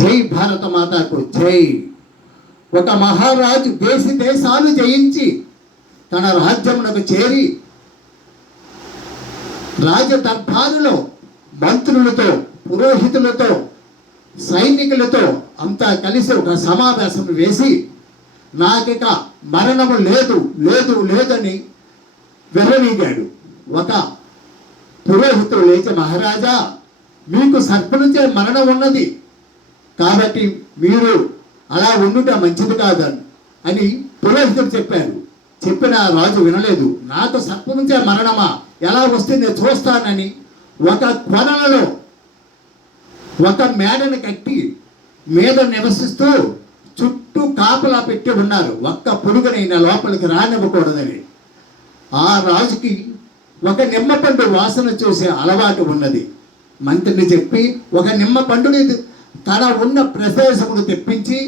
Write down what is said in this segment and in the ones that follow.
జై భారత మాతకు జై. ఒక మహారాజు దేశాలు జయించి తన రాజ్యమునకు చేరి రాజ దర్బారులో మంత్రులతో, పురోహితులతో, సైనికులతో అంతా కలిసి ఒక సమావేశం వేసి నాకిక మరణము లేదు లేదు లేదని విర్రవీగాడు. ఒక పురోహితుడు లేచి, మహారాజా, మీకు సర్పనుంచే మరణం ఉన్నది కాబట్టి మీరు అలా ఉండుట మంచిది కాదని అని పురోహితుడు చెప్పారు. చెప్పిన రాజు వినలేదు. నాకు సర్పం నుంచే మరణమా, ఎలా వస్తుంది చూస్తానని ఒక కొనలలో ఒక మేడను కట్టి మీద నివసిస్తూ చుట్టూ కాపలా పెట్టి ఉన్నారు, ఒక్క పురుగునైనా లోపలికి రానివ్వకూడదని. ఆ రాజుకి ఒక నిమ్మపండు వాసన చూసే అలవాటు ఉన్నది. మంత్రిని చెప్పి ఒక నిమ్మపండుని తన ఉన్న ప్రదేశమును తెప్పించి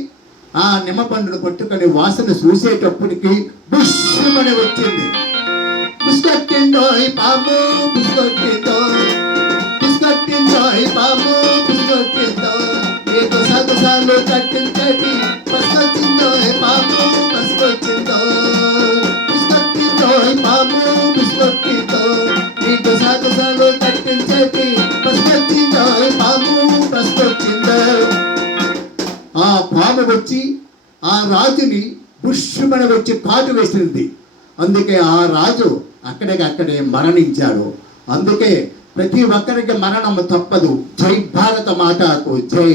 ఆ నిమ్మపండును పట్టుకొని వాసన చూసేటప్పటికి బుష్మని వచ్చింది. పుష్కొట్టిందో ఈ పాము, పుష్కొట్టిందో, పుష్కొట్టిందో ఈ పాము, పుష్కొట్టిందో, ఏదో సాగుసాలు కట్టించటి పసుకొచ్చిందో ఈ పాము, పసుకొచ్చిందో, పుష్కొట్టిందో ఈ పాము, పుష్కొట్టిందో, నీకు సాగుసాలు కట్టించటి పసుకొచ్చిందో ఈ పాము, పసుకొచ్చిందో. ఆ పాము వచ్చి ఆ రాజుని పుష్మని వచ్చి కాటు వేసింది. అందుకే ఆ రాజు అక్కడే మరణించాడు. అందుకే ప్రతి ఒక్కరికి మరణం తప్పదు. జై భారత మాతకు జై.